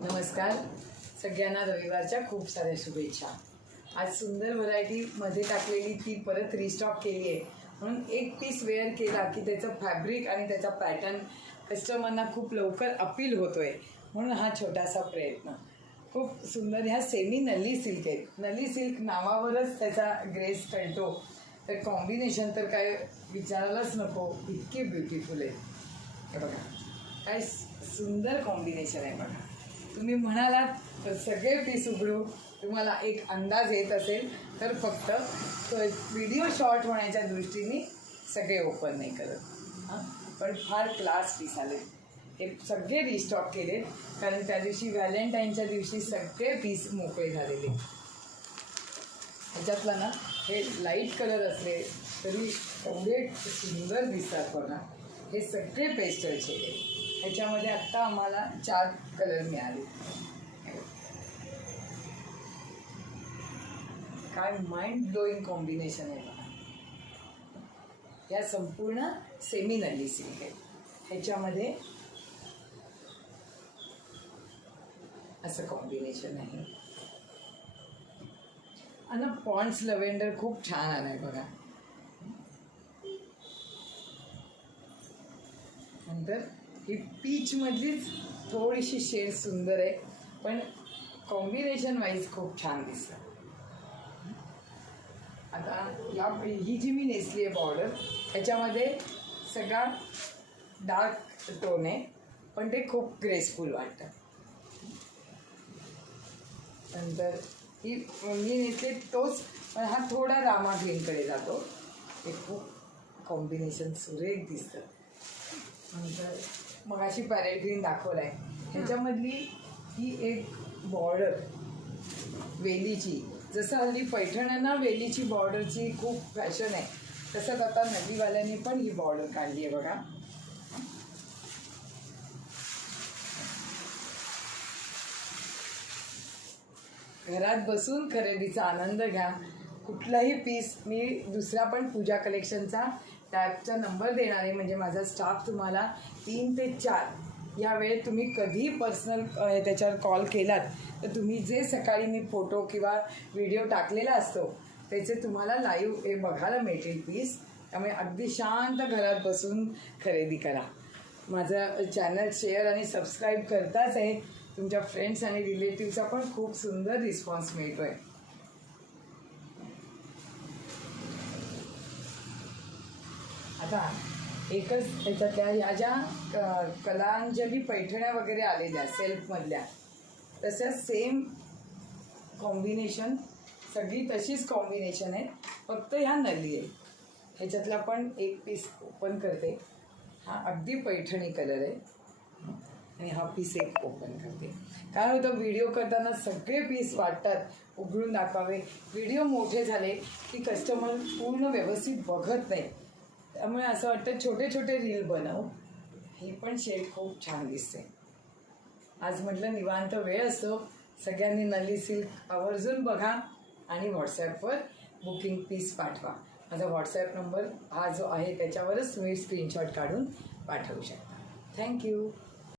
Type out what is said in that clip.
नमस्कार सगळ्यांना रविवारच्या खूप साऱ्या शुभेच्छा। आज सुंदर व्हरायटीमध्ये टाकलेली ती परत रिस्टॉक केली आहे म्हणून एक पीस वेअर केला की त्याचं फॅब्रिक आणि त्याचा पॅटर्न कस्टमरना खूप लवकर अपील होतोय म्हणून हा छोटासा प्रयत्न। खूप सुंदर ह्या सेमी नल्ली सिल्क आहेत। नल्ली सिल्क नावावरच त्याचा ग्रेस कळतो, तर कॉम्बिनेशन तर काय विचारायलाच नको, इतके ब्युटिफुल आहे। हे बघा काय सुंदर कॉम्बिनेशन आहे बघा। तुम्ही म्हणालात तर सगळे पीस उघडू तुम्हाला एक अंदाज येत असेल तर फक्त व्हिडिओ शॉर्ट होण्याच्या दृष्टीने सगळे ओपन नाही करत हां, पण फार क्लास पीस आले। हे सगळे रिस्टॉक केले कारण त्या दिवशी व्हॅलेंटाईनच्या दिवशी सगळे पीस मोकळे झालेले। ह्याच्यातला ना हे लाईट कलर असले तरी एवढे सुंदर दिसतात बघा। हे सगळे पेस्टल शेड आहे। ह्याच्यामध्ये आत्ता आम्हाला 4 कलर मिळाले। काय माइंड ब्लोईंग कॉम्बिनेशन आहे बघा। या संपूर्ण सेमी नल्ली सिल्क आहे। ह्याच्यामध्ये असं कॉम्बिनेशन आहे आणि पॉन्ड्स लव्हेंडर खूप छान आलाय बघा। नंतर ही पीच मधलीच थोडीशी शेड सुंदर आहे पण कॉम्बिनेशन वाईज खूप छान दिसतं। आता ही जी मी नेसली आहे बॉर्डर त्याच्यामध्ये सगळा डार्क टोन आहे पण ते खूप ग्रेसफुल वाटतं। नंतर ही मी नेसली तोच पण हा थोडा रामा ग्रीनकडे जातो, ते खूप कॉम्बिनेशन सुरेख दिसतं। नंतर मग अशी पॅरेट ग्रीन दाखवला आहे। ह्याच्यामधली ही एक बॉर्डर वेलीची, जसं हल्ली पैठण्यांना वेलीची बॉर्डरची खूप फॅशन आहे तसंच आता नदीवाल्यांनी पण ही बॉर्डर काढली आहे बघा। घरात बसून खरेदीचा आनंद घ्या। कुठलाही पीस मी दुसरा पण पूजा कलेक्शनचा टॅबचा नंबर देणार आहे, म्हणजे माझा स्टाफ तुम्हाला 3 ते 4 या वेळेत तुम्ही कधी पर्सनल त्याच्यावर कॉल केलात तर तुम्ही जे सकाळी मी फोटो किंवा व्हिडिओ टाकलेला असतो त्याचे तुम्हाला लाईव्ह हे बघायला मिळतील पीस। त्यामुळे अगदी शांत घरात बसून खरेदी करा। माझं चॅनल शेअर आणि सबस्क्राईब करताच आहे। तुमच्या फ्रेंड्स आणि रिलेटिव्हचा पण खूप सुंदर रिस्पॉन्स मिळतो आहे। आता एकच ह्याच्यातल्या ह्या ज्या कलांजली पैठण्या वगैरे आलेल्या सेल्फमधल्या तशा सेम कॉम्बिनेशन सगळी तशीच कॉम्बिनेशन आहे, फक्त ह्या नल्ली आहे। ह्याच्यातला पण एक पीस ओपन करते। हा अगदी पैठणी कलर आहे आणि हा पीस एक ओपन करते। काय होतं व्हिडिओ करताना सगळे पीस वाटतात उघडून दाखवावे, व्हिडिओ मोठे झाले की कस्टमर पूर्ण व्यवस्थित बघत नाही, त्यामुळे असं वाटतं छोटे छोटे रील बनव। ही पण शेड खूप छान दिसते। आज म्हटलं निवांत वेळ असतो, सगळ्यांनी नल्ली सिल्क आवर्जून बघा आणि व्हॉट्सॲपवर बुकिंग पीस पाठवा। माझा व्हॉट्सॲप नंबर हा जो आहे त्याच्यावरच तुम्ही स्क्रीनशॉट काढून पाठवू शकता। थँक्यू।